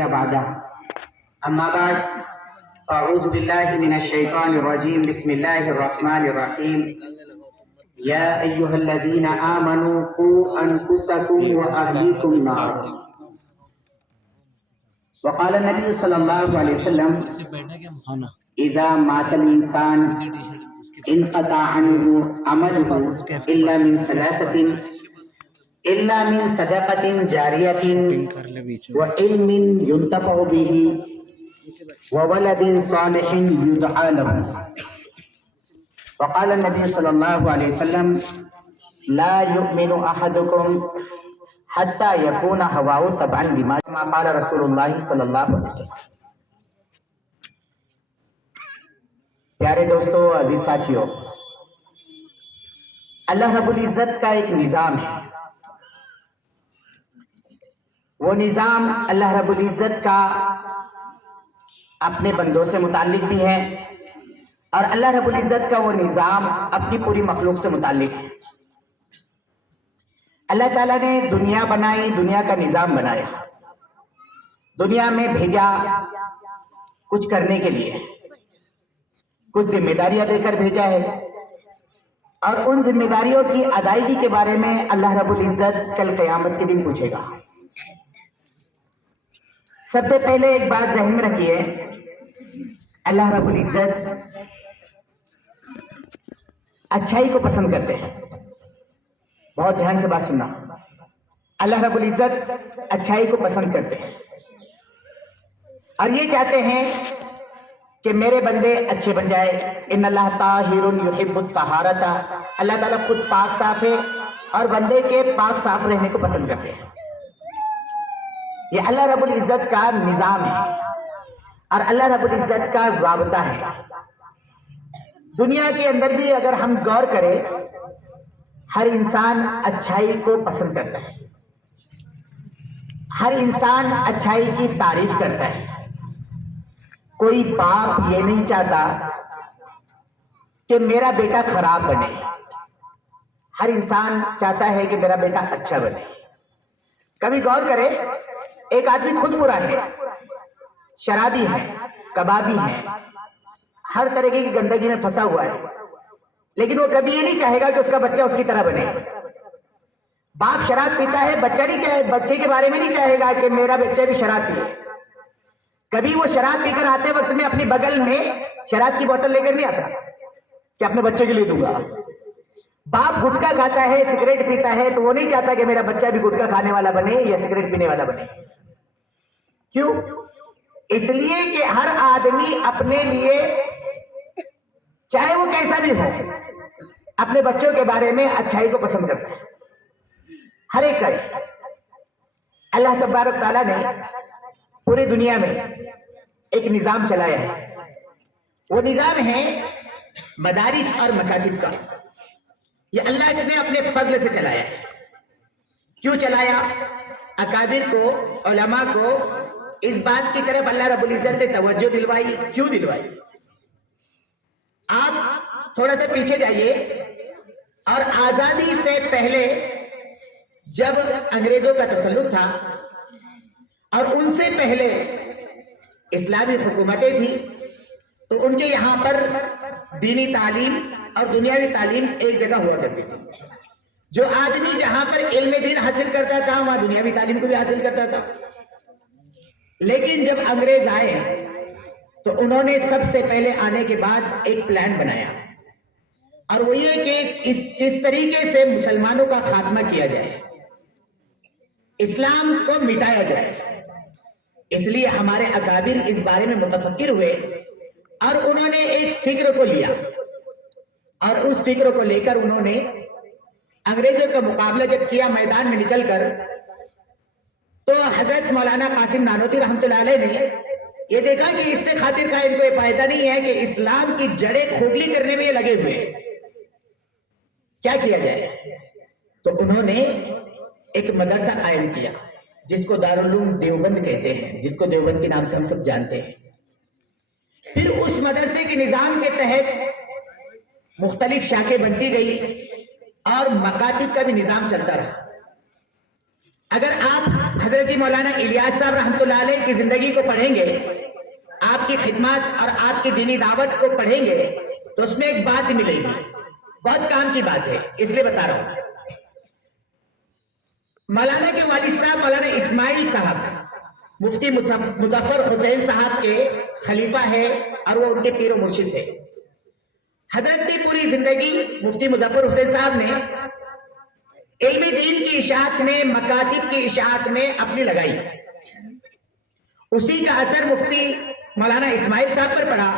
نبي بعده أما بعد أعوذ بالله من الشيطان الرجيم بسم الله الرحمن الرحيم يا أيها الذين آمنوا قوا أنفسكم وأهليكم نارا وقال النبي صلى الله عليه وسلم إذا مات الإنسان انقطع عنه عمله إلا من صدقة جارية وعلم ينتفع به وولد صالح يدعى له. وقال النبي صلى الله عليه وسلم لا يؤمن أحدكم حتى يكون هواه تبعا لما قال رسول الله صلی اللہ علیہ وسلم. پیارے دوستو، عزیز ساتھیو، اللہ رب العزت کا ایک نظام ہے. وہ نظام اللہ رب العزت کا اپنے بندوں سے متعلق بھی ہے اور اللہ رب العزت کا وہ نظام اپنی پوری مخلوق سے متعلق ہے. اللہ تعالیٰ نے دنیا بنائی، دنیا کا نظام بنایا، دنیا میں بھیجا کچھ کرنے کے لیے، کچھ ذمہ داریاں دے کر بھیجا ہے اور ان ذمہ داریوں کی ادائیگی کے بارے میں اللہ رب العزت کل قیامت کے دن پوچھے گا. سب سے پہلے ایک بات ذہن میں رکھیے، اللہ رب العزت اچھائی کو پسند کرتے ہیں. بہت دھیان سے بات سننا. اللہ رب العزت اچھائی کو پسند کرتے ہیں اور یہ چاہتے ہیں کہ میرے بندے اچھے بن جائے. ان اللہ طاہر یحب الطہارۃ، اللہ تعالیٰ خود پاک صاف ہے اور بندے کے پاک صاف رہنے کو پسند کرتے ہیں. یہ اللہ رب العزت کا نظام ہے اور اللہ رب العزت کا ضابطہ ہے. دنیا کے اندر بھی اگر ہم غور کریں، ہر انسان اچھائی کو پسند کرتا ہے، ہر انسان اچھائی کی تعریف کرتا ہے. کوئی باپ یہ نہیں چاہتا کہ میرا بیٹا خراب بنے، ہر انسان چاہتا ہے کہ میرا بیٹا اچھا بنے. کبھی غور کرے، ایک آدمی خود برا ہے، شرابی ہے، کبابی ہے، ہر طریقے کی گندگی میں پھنسا ہوا ہے، لیکن وہ کبھی یہ نہیں چاہے گا کہ اس کا بچہ اس کی طرح بنے. باپ شراب پیتا ہے، بچے کے بارے میں نہیں چاہے گا کہ میرا بچہ بھی شراب پیے. کبھی وہ شراب پی کر آتے وقت میں اپنی بغل میں شراب کی بوتل لے کر نہیں آتا کہ اپنے بچے کے لیے دوں گا. باپ گٹکا کھاتا ہے، سگریٹ پیتا ہے، تو وہ نہیں چاہتا کہ میرا بچہ بھی گٹکا کھانے والا بنے یا سگریٹ پینے والا بنے. کیوں؟ اس لیے کہ ہر آدمی اپنے لیے، چاہے وہ کیسا بھی ہو، اپنے بچوں کے بارے میں اچھائی کو پسند کرتا ہے. ہر ایک کرے. اللہ تبارک تعالیٰ نے پوری دنیا میں ایک نظام چلایا ہے. وہ نظام ہے مدارس اور مکاتب کا. یہ اللہ نے اپنے فضل سے چلایا ہے. کیوں چلایا؟ اکابر کو، علماء کو اس بات کی طرف اللہ رب العزت نے توجہ دلوائی. کیوں دلوائی؟ آپ تھوڑا سا پیچھے جائیے اور آزادی سے پہلے جب انگریزوں کا تسلط تھا اور ان سے پہلے اسلامی حکومتیں تھیں، تو ان کے یہاں پر دینی تعلیم اور دنیاوی تعلیم ایک جگہ ہوا کرتی تھی. جو آدمی جہاں پر علم دین حاصل کرتا تھا وہاں دنیاوی تعلیم کو بھی حاصل کرتا تھا. لیکن جب انگریز آئے تو انہوں نے سب سے پہلے آنے کے بعد ایک پلان بنایا اور وہ یہ کہ اس طریقے سے مسلمانوں کا خاتمہ کیا جائے، اسلام کو مٹایا جائے. اس لیے ہمارے اکابر اس بارے میں متفکر ہوئے اور انہوں نے ایک فکر کو لیا اور اس فکر کو لے کر انہوں نے انگریزوں کا مقابلہ جب کیا میدان میں نکل کر، تو حضرت مولانا قاسم نانوتوی رحمۃ اللہ علیہ نے یہ دیکھا کہ اس سے خاطر کا ان کو یہ فائدہ نہیں ہے کہ اسلام کی جڑیں کھوکھلی کرنے میں یہ لگے ہوئے ہیں، کیا کیا جائے؟ تو انہوں نے ایک مدرسہ قائم کیا جس کو دارالعلوم دیوبند کہتے ہیں، جس کو دیوبند کے نام سے ہم سب جانتے ہیں. پھر اس مدرسے کے نظام کے تحت مختلف شاخیں بنتی گئی اور مکاتب کا بھی نظام چلتا رہا. اگر آپ حضرت جی مولانا الیاس صاحب رحمۃ اللہ علیہ کی زندگی کو پڑھیں گے، آپ کی خدمات اور آپ کی دینی دعوت کو پڑھیں گے تو اس میں ایک بات ملے گی، بہت کام کی بات ہے، اس لیے بتا رہا ہوں۔ مولانا کے والد صاحب مولانا اسماعیل صاحب مفتی مظفر حسین صاحب کے خلیفہ ہے اور وہ ان کے پیر و مرشد تھے۔ حضرت کی پوری زندگی مفتی مظفر حسین صاحب نے علم دین کی اشاعت میں، مکاتب کی اشاعت میں اپنی لگائی، اسی کا اثر مفتی مولانا اسماعیل صاحب پر پڑا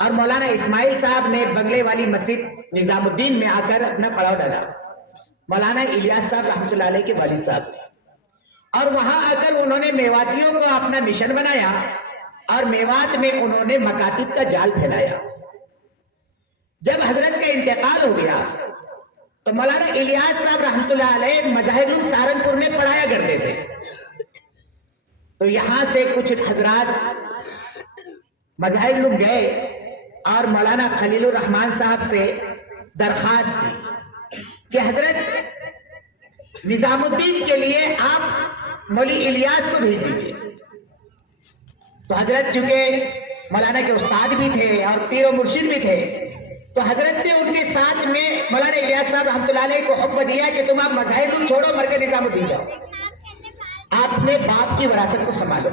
اور مولانا اسماعیل صاحب نے بنگلے والی مسجد نظام الدین میں آ کر اپنا پڑاؤ ڈالا، مولانا الیاس صاحب رحمۃ اللہ علیہ کے والد صاحب نے، اور وہاں آ کر انہوں نے میواتیوں کو اپنا مشن بنایا اور میوات میں انہوں نے مکاتب کا جال پھیلایا۔ جب حضرت کا انتقال ہو گیا تو مولانا الیاس صاحب رحمۃ اللہ علیہ مظاہر العلوم سہارنپور میں پڑھایا کرتے تھے، تو یہاں سے کچھ حضرات مظاہر العلوم گئے اور مولانا خلیل الرحمان صاحب سے درخواست کی کہ حضرت نظام الدین کے لیے آپ مولوی الیاس کو بھیج دیجیے۔ تو حضرت چونکہ مولانا کے استاد بھی تھے اور پیر و مرشد بھی تھے، تو حضرت نے ان کے ساتھ میں مولانا الیاس صاحب رحمۃ اللہ علیہ کو حکم دیا کہ تم آپ مظاہر العلوم چھوڑو، مر کے نظام الدین جاؤ، آپ اپنے باپ کی وراثت کو سنبھالو۔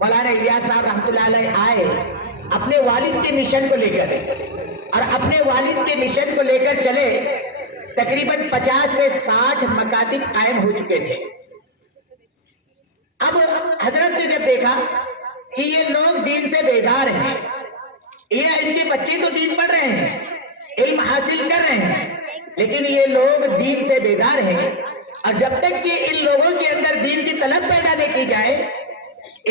مولانا الیاس صاحب رحمۃ اللہ علیہ آئے اپنے والد کے مشن کو لے کر، اور اپنے والد کے مشن کو لے کر چلے، تقریباً 50 سے 60 مکاتب قائم ہو چکے تھے۔ اب حضرت نے جب دیکھا کہ یہ لوگ دین سے بیزار ہیں، یہ ان کے بچے تو دین پڑھ رہے ہیں، علم حاصل کر رہے ہیں، لیکن یہ لوگ دین سے بیزار ہیں، اور جب تک کہ ان لوگوں کے اندر دین کی طلب پیدا نہ کی جائے،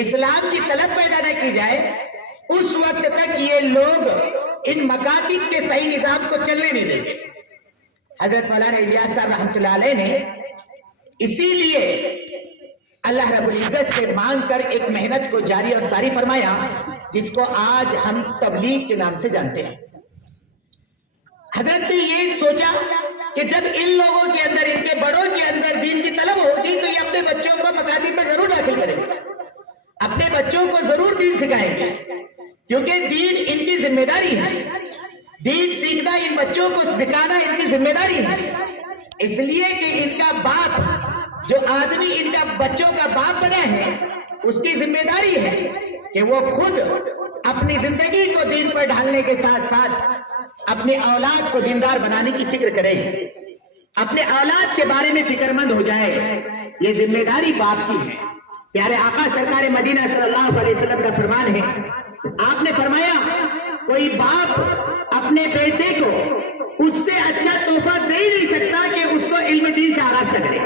اسلام کی طلب پیدا نہ کی جائے، اس وقت تک یہ لوگ ان مکاتب کے صحیح نظام کو چلنے نہیں دیں گے۔ حضرت مولانا الیاس صاحب رحمۃ اللہ علیہ نے اسی لیے اللہ رب العزت سے مانگ کر ایک محنت کو جاری اور ساری فرمایا، جس کو آج ہم تبلیغ کے نام سے جانتے ہیں۔ حضرت نے یہ سوچا کہ جب ان لوگوں کے اندر، ان کے بڑوں کے اندر دین کی طلب ہوگی تو یہ اپنے بچوں کو مکاتب میں ضرور داخل کریں گے، اپنے بچوں کو ضرور دین سکھائیں گے، کیونکہ دین ان کی ذمہ داری ہے، دین سیکھنا ان بچوں کو سکھانا ان کی ذمہ داری ہے، اس لیے کہ ان کا باپ، جو آدمی ان کا بچوں کا باپ بنا ہے، اس کی ذمہ داری ہے کہ وہ خود اپنی زندگی کو دین پر ڈھالنے کے ساتھ ساتھ اپنی اولاد کو دیندار بنانے کی فکر کرے، اپنے اولاد کے بارے میں فکر مند ہو جائے، یہ ذمہ داری باپ کی ہے۔ پیارے آقا سرکار مدینہ صلی اللہ علیہ وسلم کا فرمان ہے، آپ نے فرمایا کوئی باپ اپنے بیٹے کو اس سے اچھا تحفہ دے ہی نہیں سکتا کہ اس کو علم دین سے آراستہ کرے،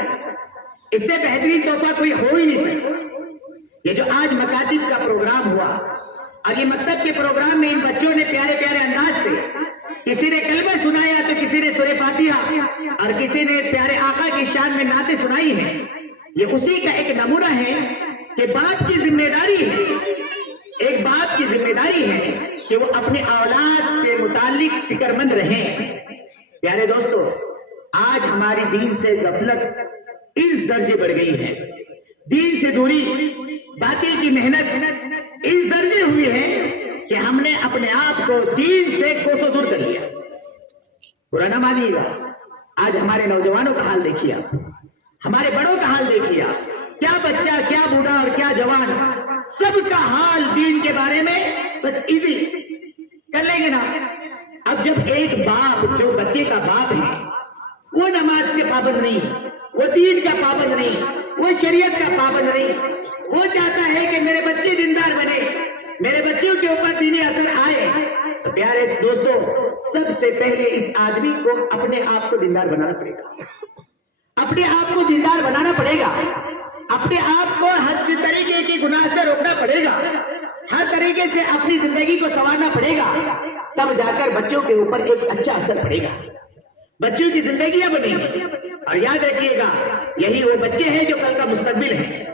اس سے بہترین تحفہ کوئی ہو ہی نہیں سکتا۔ یہ جو آج مکاتب کا پروگرام ہوا اور یہ مکتب کے پروگرام میں ان بچوں نے پیارے پیارے انداز سے، کسی نے کلمہ سنایا تو کسی نے سورہ فاتحہ اور کسی نے پیارے آقا کی شان میں نعتیں سنائی ہیں، یہ اسی کا ایک نمونہ ہے کہ باپ کی ذمہ داری ہے، ایک باپ کی ذمہ داری ہے کہ وہ اپنے اولاد کے متعلق فکر مند رہیں۔ پیارے دوستو، آج ہماری دین سے غفلت اس درجے بڑھ گئی ہے، دین سے دوری، باطل کی محنت اس درجے ہوئی ہے کہ ہم نے اپنے آپ کو دین سے کوسوں دور کر لیا۔ برا نہ مانیے گا، آج ہمارے نوجوانوں کا حال دیکھیے، آپ ہمارے بڑوں کا حال دیکھیے، کیا بچہ، کیا بوڑھا اور کیا جوان، سب کا حال دین کے بارے میں بس ایزی کر لیں گے نا۔ اب جب ایک باپ جو بچے کا باپ ہے وہ نماز کے پابند نہیں، وہ دین کا پابند نہیں، وہ شریعت کا پابند نہیں، وہ چاہتا ہے کہ میرے بچے دیندار بنے، میرے بچوں کے اوپر دینی اثر آئے، تو پیارے دوستو، سب سے پہلے اس آدمی کو اپنے آپ کو دیندار بنانا پڑے گا، اپنے آپ کو دیندار بنانا پڑے گا، اپنے آپ کو ہر طریقے کی گناہ سے روکنا پڑے گا، ہر طریقے سے اپنی زندگی کو سنوارنا پڑے گا، تب جا کر بچوں کے اوپر ایک اچھا اثر پڑے گا، بچوں کی زندگیاں بنیں گی۔ اور یاد رکھیے گا، یہی وہ بچے ہیں جو کل کا مستقبل ہے،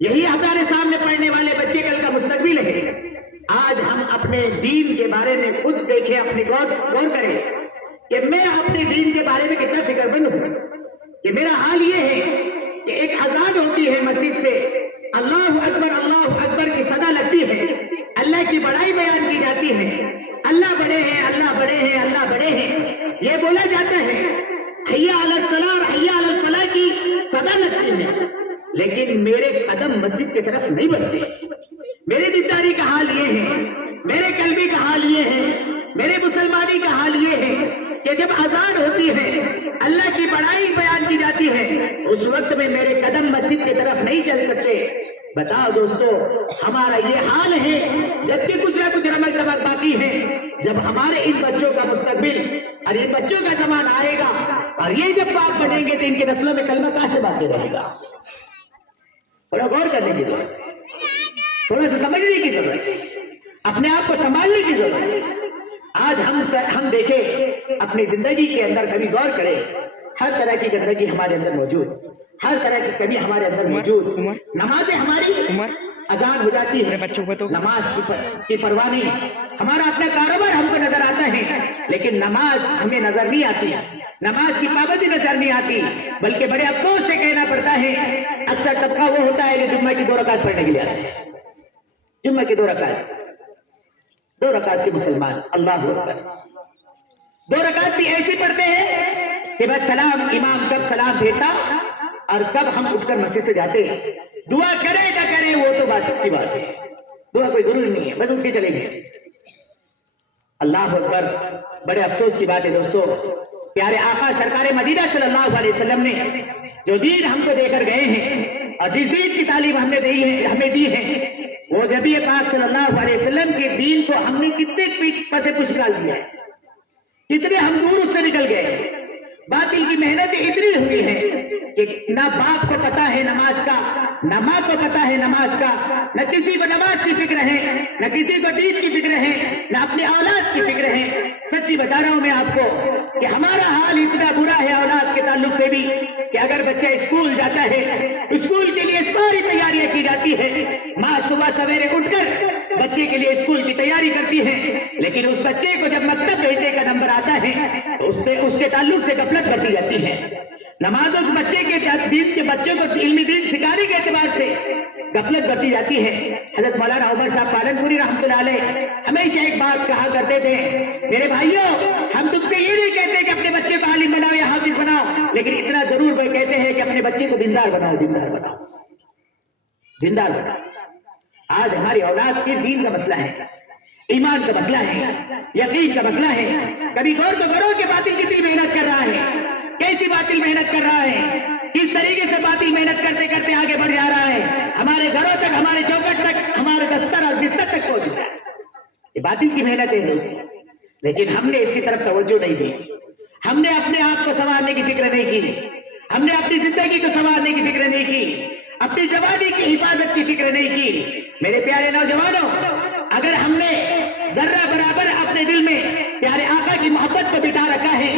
یہی ہمارے سامنے پڑھنے والے بچے کل کا مستقبل ہے۔ آج ہم اپنے دین کے بارے میں خود دیکھیں، اپنی غور کریں کہ میں اپنے دین کے بارے میں کتنا فکر مند ہوں، کہ میرا حال یہ ہے کہ ایک اذان ہوتی ہے مسجد سے، اللہ اکبر کی صدا لگتی ہے، اللہ کی بڑائی بیان کی جاتی ہے، اللہ بڑے ہیں، اللہ بڑے ہیں، اللہ بڑے ہیں، یہ بولا جاتا ہے، حی علی الصلاۃ حی علی الفلاح کی صدا لگتی ہے، لیکن میرے قدم مسجد کی طرف نہیں بڑھتے۔ میرے دینداری کا حال یہ ہے، میرے قلبی کا حال یہ ہے، میرے مسلمانی کا حال یہ ہے کہ جب اذان ہوتی ہے، اللہ کی بڑائی بیان کی جاتی ہے، اس وقت میں میرے قدم مسجد کی طرف نہیں چل سکتے۔ بتاؤ دوستو، ہمارا یہ حال ہے، جبکہ کچھ نہ کچھ رمق دمق باقی ہے، جب ہمارے ان بچوں کا مستقبل اور ان بچوں کا زمانہ آئے گا اور یہ جب باپ بنیں گے تو ان کی نسلوں میں کلمہ کہاں سے باقی رہے گا؟ تھوڑا غور کرنے کی ضرورت ہے، تھوڑا سا سمجھنے کی ضرورت ہے، اپنے آپ کو سنبھالنے کی ضرورت ہے۔ آج ہم دیکھیں اپنی زندگی کے اندر، کبھی غور کریں، ہر طرح کی گندگی ہمارے اندر موجود، ہر طرح کی کمی ہمارے اندر موجود۔ نمازیں ہماری اذان ہو جاتی ہے، نماز کی پرواہ نہیں، ہمارا اپنا کاروبار ہم کو نظر آتا ہے، لیکن نماز ہمیں نظر نہیں آتی، نماز کی پابندی نظر نہیں آتی، بلکہ بڑے افسوس سے کہنا پڑتا ہے، اکثر طبقہ وہ ہوتا ہے کہ جمعہ کی 2 رکعت پڑھنے کے لیے آتے ہیں، جمعہ کی 2 رکعت کے مسلمان، اللہ اکبر، 2 رکعت بھی ایسی پڑھتے ہیں کہ بس سلام، امام کب سلام بھیجتا اور کب ہم اٹھ کر مسجد سے جاتے، دعا کرے نہ کرے وہ تو بات کی بات ہے، دعا کوئی ضروری نہیں ہے، بس اٹھ کے چلیں گے۔ اللہ اکبر، بڑے افسوس کی بات ہے دوستو، پیارے آقا سرکار مدینہ صلی اللہ علیہ وسلم نے جو دین ہم کو دے کر گئے ہیں اور جس دین کی تعلیم ہمیں دی ہے، وہ نبی پاک صلی اللہ علیہ وسلم کے دین کو ہم نے کتنے پس پش ڈال دیا ہے، کتنے ہم دور اس سے نکل گئے، باطل کی محنتیں اتنی ہوئی ہیں کہ نہ باپ کو پتا ہے نماز کا، نہ ماں کو پتا ہے نماز کا، نہ کسی کو نماز کی فکر ہے، نہ کسی کو دین کی فکر ہے، نہ اپنی اولاد کی فکر ہے۔ سچی بتا رہا ہوں میں آپ کو کہ ہمارا حال اتنا برا ہے اولاد کے تعلق سے بھی کہ اگر بچہ اسکول جاتا ہے، اسکول کے لیے ساری تیاریاں کی جاتی ہے، ماں صبح سویرے اٹھ کر بچے کے لیے اسکول کی تیاری کرتی ہے، لیکن اس بچے کو جب مکتب بھیجنے کا نمبر آتا ہے تو اس کے تعلق سے غفلت برتی جاتی ہے، نمازوں کے بچے کے دین کے بچوں کو علمی دین سکھانے کے اعتبار سے غفلت برتی جاتی ہے۔ حضرت مولانا عمر صاحب پالن پوری رحمۃ اللہ علیہ ہمیشہ ایک بات کہا کرتے تھے، میرے بھائیوں، ہم تم سے یہ نہیں کہتے کہ اپنے بچے کو عالم بناؤ یا حافظ بناؤ، لیکن اتنا ضرور وہ کہتے ہیں کہ اپنے بچے کو دیندار بناؤ، دیندار بناؤ، دیندار بناؤ۔ آج ہماری اولاد کے دین کا مسئلہ ہے، ایمان کا مسئلہ ہے، یقین کا مسئلہ ہے۔ کبھی غور تو کرو کہ باطل کتنی محنت کر رہا ہے، کیسی باطل محنت کر رہا ہے، کس طریقے سے باطل محنت کرتے کرتے آگے بڑھ جا رہا ہے، ہمارے گھروں تک، ہمارے چوکٹ تک، ہمارے دستر اور بستر تک پہنچ رہا ہے۔ یہ باطل کی محنت ہے دوستو، لیکن ہم نے اس کی طرف توجہ نہیں دی، ہم نے اپنے آپ کو سنوارنے کی فکر نہیں کی، ہم نے اپنی زندگی کو سنوارنے کی فکر نہیں کی، اپنی جوانی کی حفاظت کی فکر نہیں کی۔ میرے پیارے نوجوانوں، اگر ہم نے ذرہ برابر اپنے دل میں پیارے آقا کی محبت کو بٹا رکھا ہے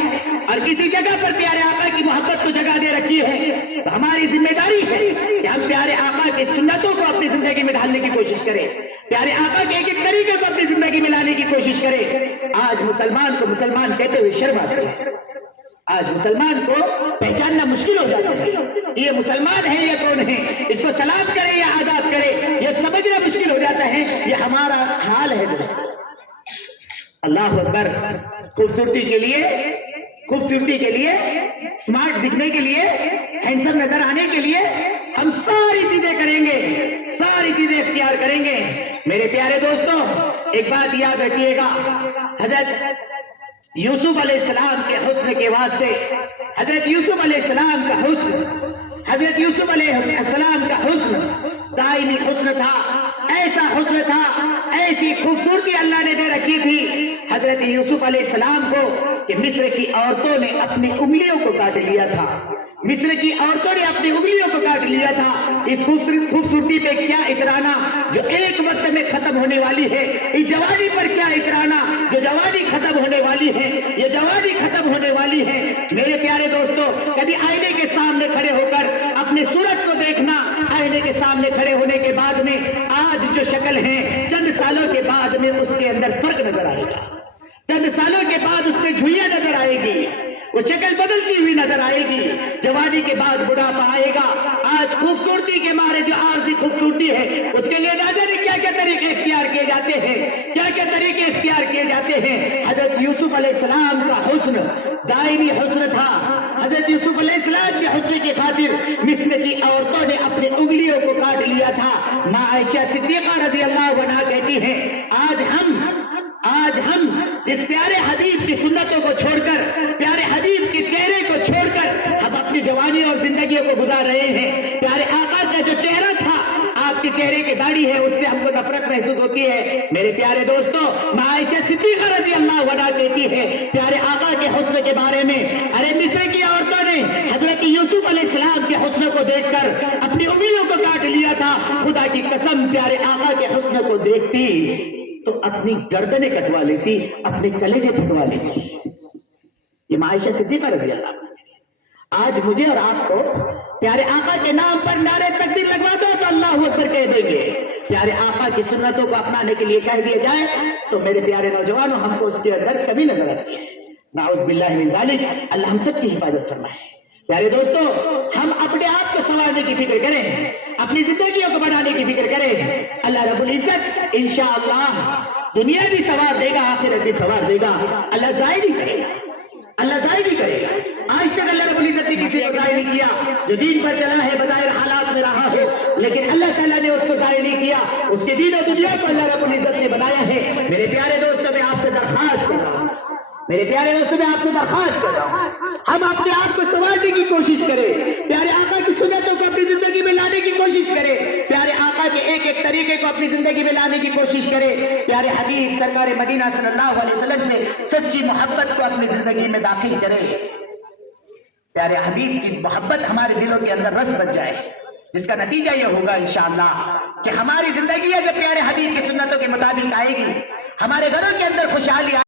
اور کسی جگہ پر پیارے آقا کی محبت کو جگہ دے رکھی ہے تو ہماری ذمہ داری ہے کہ ہم پیارے آقا کی سنتوں کو اپنی زندگی میں ڈالنے کی کوشش کریں، پیارے آقا کے ایک ایک طریقے کو اپنی زندگی میں لانے کی کوشش کریں۔ آج مسلمان کو مسلمان کہتے ہوئے شرم آتی ہے، آج مسلمان کو پہچاننا مشکل ہو جاتا ہے، یہ مسلمان ہے یا کون ہے، اس کو سلام کرے یا آداب کرے، یہ سمجھنا مشکل ہو جاتا ہے۔ یہ ہمارا حال ہے دوستو۔ اللہ اکبر، خوبصورتی کے لیے، سمارٹ دکھنے کے لیے، ہینڈسم نظر آنے کے لیے ہم ساری چیزیں کریں گے، ساری چیزیں اختیار کریں گے۔ میرے پیارے دوستوں، ایک بات یاد رکھیے گا، حضرت یوسف علیہ السلام کے حسن کے واسطے، حضرت یوسف علیہ السلام کا حسن، حضرت یوسف علیہ السلام کا حسن دائمی حسن تھا، ایسا حسن تھا، ایسی خوبصورتی اللہ نے دے رکھی تھی حضرت یوسف علیہ السلام کو کہ مصر کی عورتوں نے اپنی انگلیوں کو کاٹ لیا تھا، مصر کی عورتوں نے اپنی انگلیوں کو کاٹ لیا تھا۔ اس خوبصورتی پہ کیا اترانا جو ایک وقت میں ختم ہونے والی ہے، اس جوانی پر کیا اترانا جو جوانی ختم ہونے والی ہے، یہ جوانی ختم ہونے والی ہے۔ میرے پیارے دوستو، کبھی آئینے کے سامنے کھڑے ہو کر اپنے صورت کو دیکھنا، آئینے کے سامنے کھڑے ہونے کے بعد میں آج جو شکل ہے، چند سالوں کے بعد میں اس کے اندر فرق نظر آئے گا، چند سالوں کے بعد اس میں جھوئیاں نظر آئے گی، وہ شکل بدلتی ہوئی نظر آئے گی. جوانی کے بعد بڑھاپا آئے گا. آج خوبصورتی کے مارے جو عارضی خوبصورتی ہے اس کے لیے نہ جانے کیا کیا طریقے اختیار کیے جاتے ہیں, کیا کیا طریقے اختیار کیے جاتے ہیں. حضرت یوسف علیہ السلام کا حسن دائمی حسن تھا. حضرت یوسف علیہ السلام کے حسن کی خاطر مصر کی عورتوں نے اپنی انگلیوں کو کاٹ لیا تھا. ماں عائشہ صدیقہ رضی اللہ عنہا کہتی ہیں آج ہم جس پیارے حبیب کی سنتوں کو چھوڑ کر, پیارے حبیب کے چہرے کو چھوڑ کر ہم اپنی جوانی اور زندگیوں کو گزار رہے ہیں. پیارے آقا کا جو چہرہ تھا, آپ کے چہرے کی داڑھی ہے, اس سے ہم کو نفرت محسوس ہوتی ہے. میرے پیارے دوستوں, ماں عائشہ صدیقہ رضی اللہ عنہا کہتی ہے پیارے آقا کے حسن کے بارے میں, ارے مصر کی عورتوں نے حضرت یوسف علیہ السلام کے حسن کو دیکھ کر اپنی انگلیوں کو کاٹ لیا تھا. خدا کی قسم پیارے آقا کے حسن کو دیکھتی تو اپنی گردنیں کٹوا لیتی, اپنے کلیجے پھٹوا لیتی. یہ ماں عائشہ صدیقہ رضی اللہ عنہا. آج مجھے اور آپ کو پیارے آقا کے نام پر نعرے تکبیر لگوا دو تو اللہ اکبر کہہ دیں گے. پیارے آقا کی سنتوں کو اپنانے کے لیے کہہ دیا جائے تو میرے پیارے نوجوانوں ہم کو اس کے اندر کمی نظر آتی ہے. نعوذ باللہ من ذالک, اللہ ہم سب کی حفاظت فرمائے. پیارے دوستو, ہم اپنے آپ کو سنوارنے کی فکر کریں, اپنی زندگیوں کو بنانے کی فکر کریں. اللہ رب العزت انشاءاللہ دنیا بھی سنوار دے گا, آخرت بھی سنوار دے گا. اللہ ضائع نہیں کرے گا, اللہ ضائع نہیں کرے گا. آج تک اللہ رب العزت نے کسی کو ضائع نہیں کیا. جو دین پر چلا ہے بظاہر حالات میں رہا ہے, لیکن اللہ تعالیٰ نے اس کو ضائع نہیں کیا. اس کے دین و دنیا کو اللہ رب العزت نے بنایا ہے. میرے پیارے دوستوں, میں آپ سے درخواست کر رہا ہوں, میرے پیارے دوستوں, میں آپ سے درخواست کر رہا ہوں, ہم اپنے آپ کو سنوارنے کی کوشش کریں. پیارے آقا کی سنتوں کو اپنی زندگی میں لانے کی کوشش کریں. پیارے آقا کے ایک ایک طریقے کو اپنی زندگی میں لانے کی کوشش کریں. پیارے حبیب سرکار مدینہ صلی اللہ علیہ وسلم سے سچی محبت کو اپنی زندگی میں داخل کریں. پیارے حبیب کی محبت ہمارے دلوں کے اندر رس بن جائے, جس کا نتیجہ یہ ہوگا انشاءاللہ کہ ہماری زندگی جب پیارے حبیب کی سنتوں کے مطابق آئے گی, ہمارے گھروں کے اندر خوشحالی